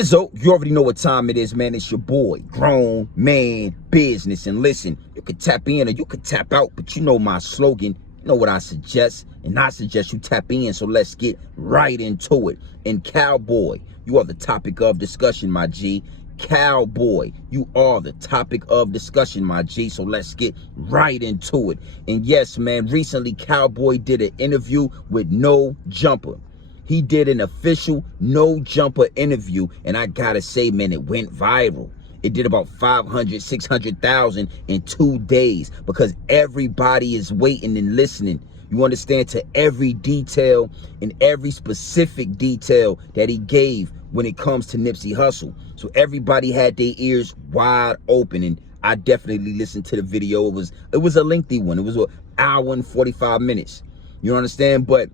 Jizzle, you already know what time it is, man. It's your boy, Grown Man Business. And listen, you could tap in or you could tap out, but you know my slogan. You know what I suggest? And I suggest you tap in, so let's get right into it. And Cowboy, you are the topic of discussion, my G. Cowboy, you are the topic of discussion, my G. So let's get right into it. And yes, man, recently Cowboy did an interview with No Jumper. He did an official No Jumper interview, and I gotta say, man, it went viral. It did about 500, 600,000 in 2 days because everybody is waiting and listening. You understand, to every detail and every specific detail that he gave when it comes to Nipsey Hussle. So everybody had their ears wide open, and I definitely listened to the video. It was a lengthy one. It was an hour and 45 minutes. You understand? But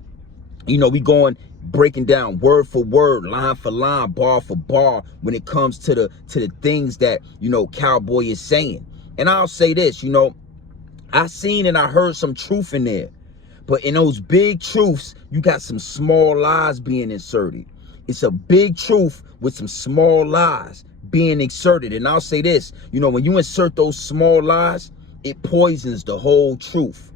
you know, we going breaking down word for word, line for line, bar for bar when it comes to the things that, you know, Cowboy is saying. And I'll say this, you know, I seen and I heard some truth in there. But in those big truths, you got some small lies being inserted. It's a big truth with some small lies being inserted. And I'll say this, you know, when you insert those small lies, it poisons the whole truth.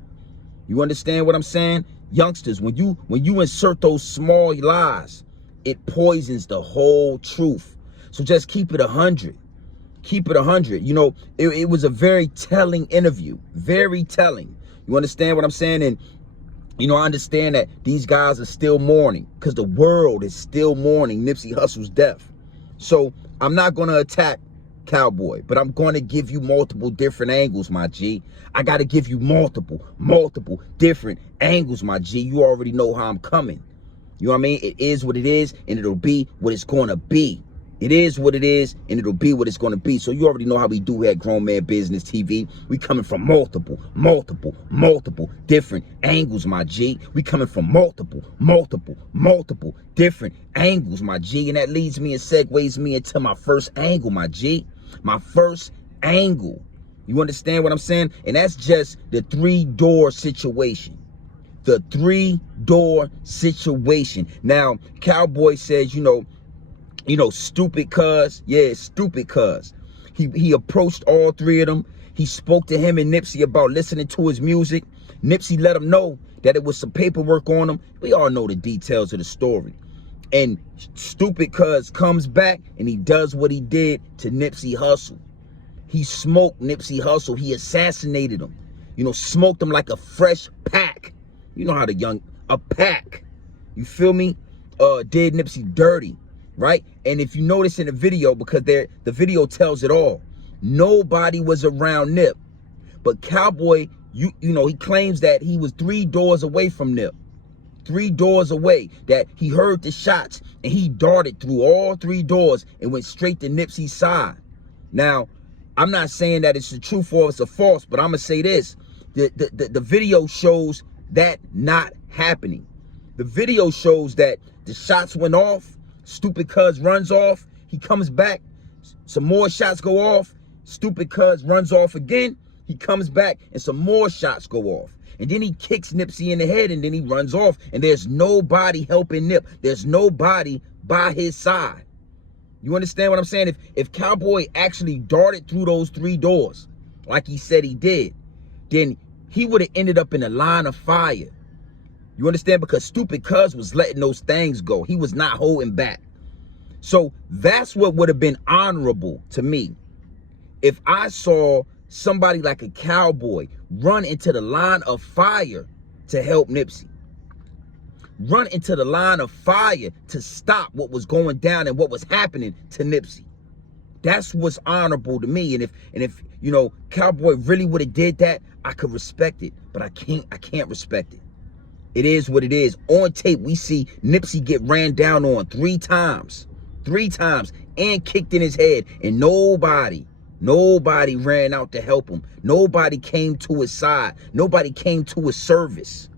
You understand what I'm saying? Youngsters, when you insert those small lies, it poisons the whole truth. So just keep it 100. Keep it 100. You know, it was a very telling interview. Very telling. You understand what I'm saying? And, you know, I understand that these guys are still mourning because the world is still mourning Nipsey Hussle's death. So I'm not going to attack Cowboy, but I'm going to give you multiple different angles, my G. I got to give you multiple different angles, my G. You already know how I'm coming. You know what I mean? It is what it is, and it'll be what it's going to be. It is what it is, and it'll be what it's going to be. So you already know how we do here at Grown Man Business TV. We coming from multiple different angles, my G. We coming from multiple different angles, my G. And that leads me and segues me into my first angle, my G. My first angle. You understand what I'm saying? And that's just the 3-door situation. The 3-door situation. Now, Cowboy says, you know, stupid cuz. Yeah, stupid cuz. He approached all 3 of them. He spoke to him and Nipsey about listening to his music. Nipsey let him know that it was some paperwork on him. We all know the details of the story. And stupid cuz comes back and he does what he did to Nipsey Hussle. He smoked Nipsey Hussle. He assassinated him. You know, smoked him like a fresh pack. You know how a pack. You feel me? Did Nipsey dirty, right? And if you notice in the video, because the video tells it all, nobody was around Nip. But Cowboy, you know, he claims that he was 3 doors away from Nip. 3 doors away, that he heard the shots and he darted through all 3 doors and went straight to Nipsey's side. Now, I'm not saying that it's the truth or it's a false, but I'm gonna say this. The video shows that not happening. The video shows that the shots went off, stupid cuz runs off, he comes back, some more shots go off, stupid cuz runs off again, he comes back and some more shots go off. And then he kicks Nipsey in the head and then he runs off and there's nobody helping Nip. There's nobody by his side. You understand what I'm saying? If Cowboy actually darted through those 3 doors, like he said he did, then he would have ended up in a line of fire. You understand? Because stupid cuz was letting those things go. He was not holding back. So that's what would have been honorable to me. If I saw somebody like a Cowboy run into the line of fire to help Nipsey. Run into the line of fire to stop what was going down and what was happening to Nipsey. That's what's honorable to me. And if you know, Cowboy really would have did that, I could respect it. But I can't respect it. It is what it is. On tape, we see Nipsey get ran down on 3 times. 3 times. And kicked in his head. And nobody ran out to help him. Nobody came to his side. Nobody came to his service.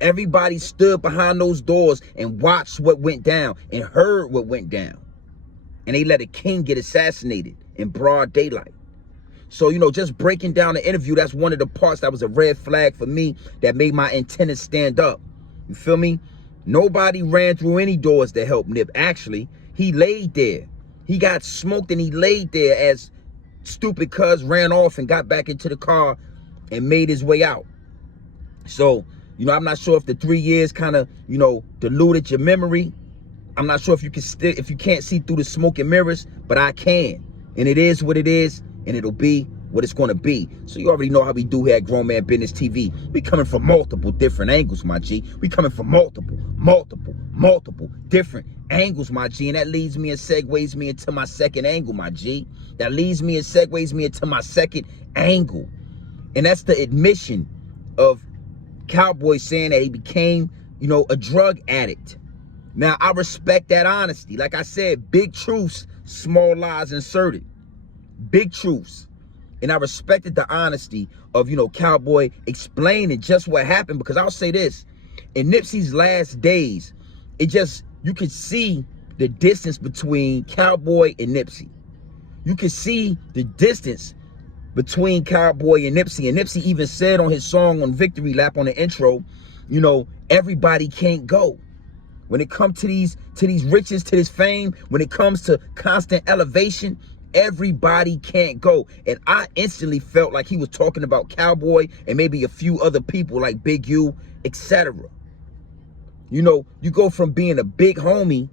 Everybody stood behind those doors and watched what went down and heard what went down. And they let a king get assassinated in broad daylight. So, you know, just breaking down the interview, that's one of the parts that was a red flag for me that made my antennas stand up. You feel me? Nobody ran through any doors to help Nip. Actually, he laid there He got smoked and he laid there as stupid cuz ran off and got back into the car and made his way out. So, I'm not sure if the 3 years kind of, diluted your memory. I'm not sure if you can't see through the smoke and mirrors, but I can. And it is what it is, and it'll be what it's going to be. So you already know how we do here at Grown Man Business TV. We coming from multiple different angles, my G. We coming from multiple different angles, my G. And that leads me and segues me into my second angle, my G. That leads me and segues me into my second angle. And that's the admission of Cowboy saying that he became, a drug addict. Now, I respect that honesty. Like I said, big truths, small lies inserted. Big truths. And I respected the honesty of, Cowboy explaining just what happened, because I'll say this, in Nipsey's last days, you could see the distance between Cowboy and Nipsey. You could see the distance between Cowboy and Nipsey. And Nipsey even said on his song on Victory Lap on the intro, everybody can't go. When it comes to these riches, to this fame, when it comes to constant elevation, everybody can't go. And I instantly felt like he was talking about Cowboy and maybe a few other people like Big U, etc. You go from being a big homie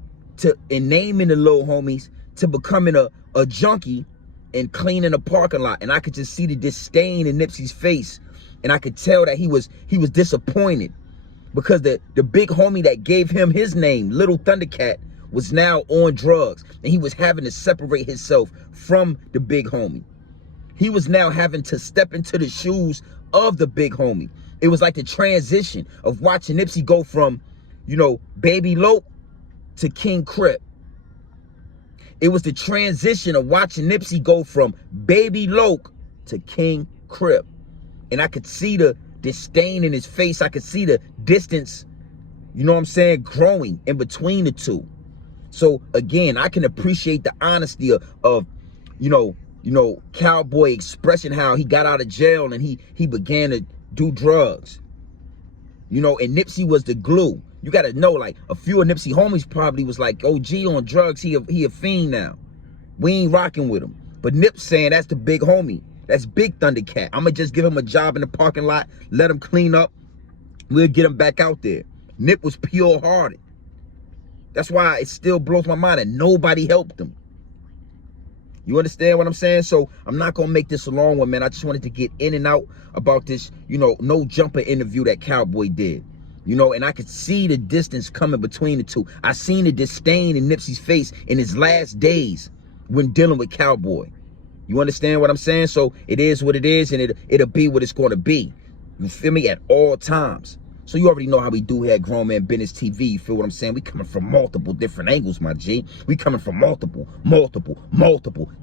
and naming the little homies to becoming a junkie and cleaning a parking lot. And I could just see the disdain in Nipsey's face. And I could tell that he was disappointed, because the big homie that gave him his name, Little Thundercat, was now on drugs, and he was having to separate himself from the big homie. He was now having to step into the shoes of the big homie. It was like the transition of watching Nipsey go from, Baby Lope to King Crip. It was the transition of watching Nipsey go from Baby Lope to King Crip. And I could see the disdain in his face. I could see the distance, growing in between the two. So again, I can appreciate the honesty of Cowboy expressing how he got out of jail and he began to do drugs. And Nipsey was the glue. You got to know, like, a few of Nipsey homies probably was like, oh, G on drugs, he a fiend now. We ain't rocking with him. But Nip saying that's the big homie. That's Big Thundercat. I'm going to just give him a job in the parking lot, let him clean up. We'll get him back out there. Nip was pure-hearted. That's why it still blows my mind that nobody helped him. You understand what I'm saying? So I'm not going to make this a long one, man. I just wanted to get in and out about this, no jumper interview that Cowboy did. And I could see the distance coming between the two. I seen the disdain in Nipsey's face in his last days when dealing with Cowboy. You understand what I'm saying? So it is what it is, and it'll be what it's going to be. You feel me? At all times. So you already know how we do here at Grown Man Business TV. You feel what I'm saying? We coming from multiple different angles, my G. We coming from multiple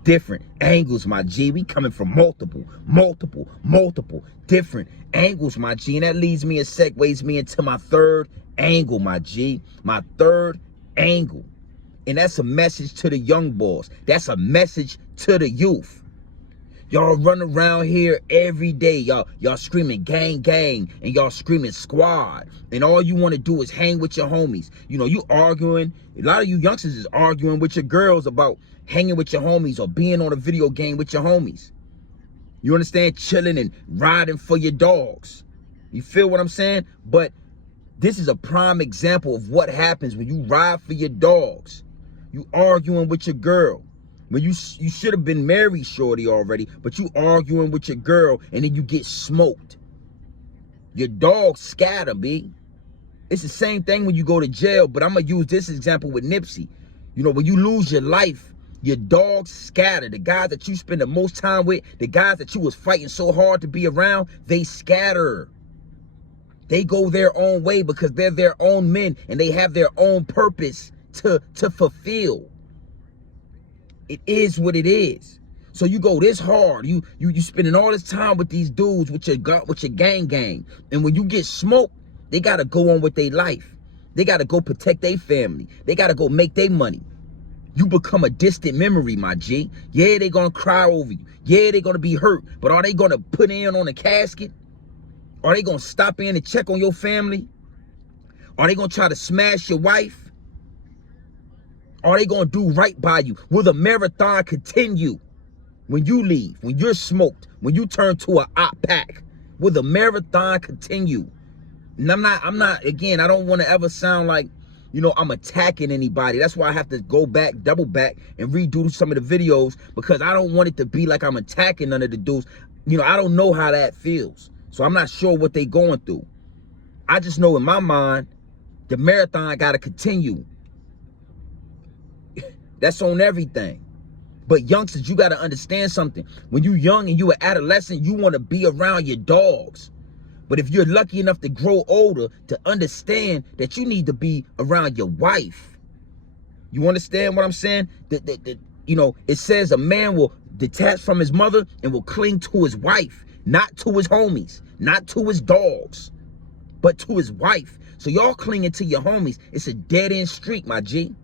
different angles, my G. We coming from multiple different angles, my G. And that leads me and segues me into my third angle, my G. My third angle. And that's a message to the young boys. That's a message to the youth. Y'all run around here every day. Y'all screaming gang, gang, and y'all screaming squad. And all you want to do is hang with your homies. You arguing. A lot of you youngsters is arguing with your girls about hanging with your homies or being on a video game with your homies. You understand? Chilling and riding for your dogs. You feel what I'm saying? But this is a prime example of what happens when you ride for your dogs. You arguing with your girl. When you should have been married, shorty, already, but you arguing with your girl and then you get smoked. Your dogs scatter, B. It's the same thing when you go to jail, but I'm going to use this example with Nipsey. When you lose your life, your dogs scatter. The guys that you spend the most time with, the guys that you was fighting so hard to be around, they scatter. They go their own way because they're their own men and they have their own purpose to fulfill. It is what it is. So you go this hard. You spending all this time with these dudes with your gang. And when you get smoked, they gotta go on with their life. They gotta go protect their family. They gotta go make their money. You become a distant memory, my G. Yeah, they gonna cry over you. Yeah, they gonna be hurt. But are they gonna put in on a casket? Are they gonna stop in and check on your family? Are they gonna try to smash your wife? Are they gonna do right by you? Will the marathon continue when you leave, when you're smoked, when you turn to an op pack? Will the marathon continue? And I'm not, again, I don't want to ever sound like, you know, I'm attacking anybody. That's why I have to go back, double back, and redo some of the videos, because I don't want it to be like I'm attacking none of the dudes. You know, I don't know how that feels. So I'm not sure what they going through. I just know in my mind, the marathon got to continue. That's on everything. But youngsters, you got to understand something. When you young and you an adolescent, you want to be around your dogs. But if you're lucky enough to grow older, to understand that you need to be around your wife. You understand what I'm saying? You know, it says a man will detach from his mother and will cling to his wife, not to his homies, not to his dogs, but to his wife. So y'all clinging to your homies. It's a dead-end street, my G.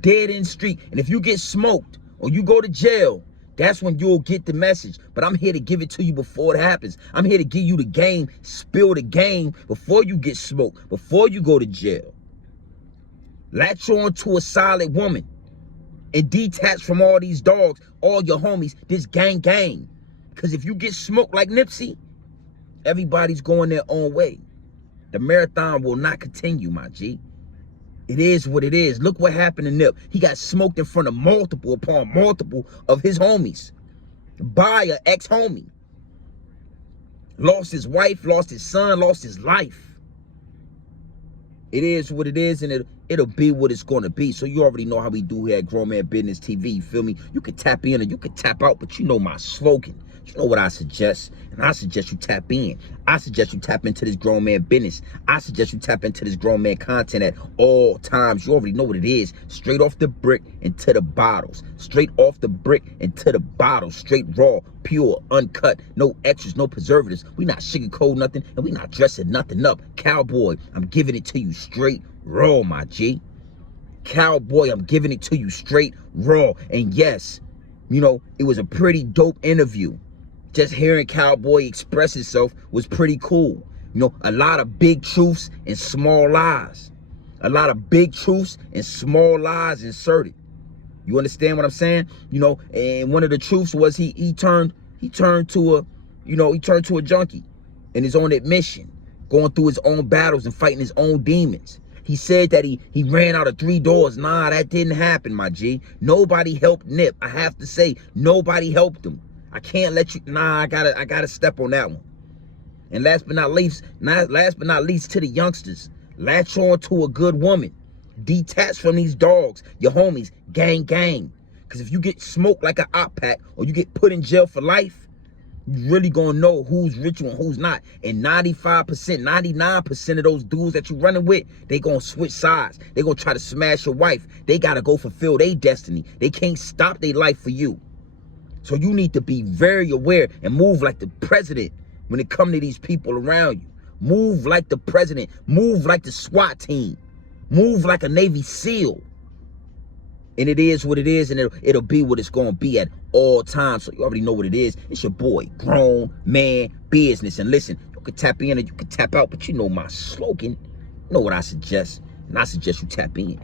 Dead-end street. And if you get smoked or you go to jail, that's when you'll get the message. But I'm here to give it to you before it happens. I'm here to give you the game, spill the game before you get smoked, before you go to jail. Latch on to a solid woman and detach from all these dogs, all your homies, this gang. Because if you get smoked like Nipsey, everybody's going their own way. The marathon will not continue, my G. It is what it is. Look what happened to Nip. He got smoked in front of multiple upon multiple of his homies. By an ex-homie. Lost his wife, lost his son, lost his life. It is what it is, and it'll be what it's going to be. So you already know how we do here at Grown Man Business TV. You feel me? You can tap in or you can tap out, but you know my slogan. You know what I suggest, and I suggest you tap in. I suggest you tap into this grown man business. I suggest you tap into this grown man content at all times. You already know what it is. Straight off the brick into the bottles. Straight off the brick into the bottles. Straight raw, pure, uncut. No extras, no preservatives. We not sugarcoat nothing, and we not dressing nothing up. Cowboy, I'm giving it to you straight raw, my G. Cowboy, I'm giving it to you straight raw. And yes, you know, it was a pretty dope interview. Just hearing Cowboy express himself was pretty cool. You know, a lot of big truths and small lies. A lot of big truths and small lies inserted. You understand what I'm saying? You know, and one of the truths was he turned to a junkie in his own admission, going through his own battles and fighting his own demons. He said that he ran out of 3 doors. Nah, that didn't happen, my G. Nobody helped Nip. I have to say, nobody helped him. I can't let you, I gotta step on that one. And last but not least to the youngsters, latch on to a good woman. Detach from these dogs, your homies, gang. Because if you get smoked like an op pack or you get put in jail for life, you really gonna know who's rich and who's not. And 95%, 99% of those dudes that you running with, they gonna switch sides. They gonna try to smash your wife. They gotta go fulfill their destiny. They can't stop their life for you. So you need to be very aware and move like the president when it comes to these people around you. Move like the president. Move like the SWAT team. Move like a Navy SEAL. And it is what it is, and it'll be what it's going to be at all times. So you already know what it is. It's your boy, Grown Man Business. And listen, you can tap in or you can tap out, but you know my slogan. You know what I suggest, and I suggest you tap in.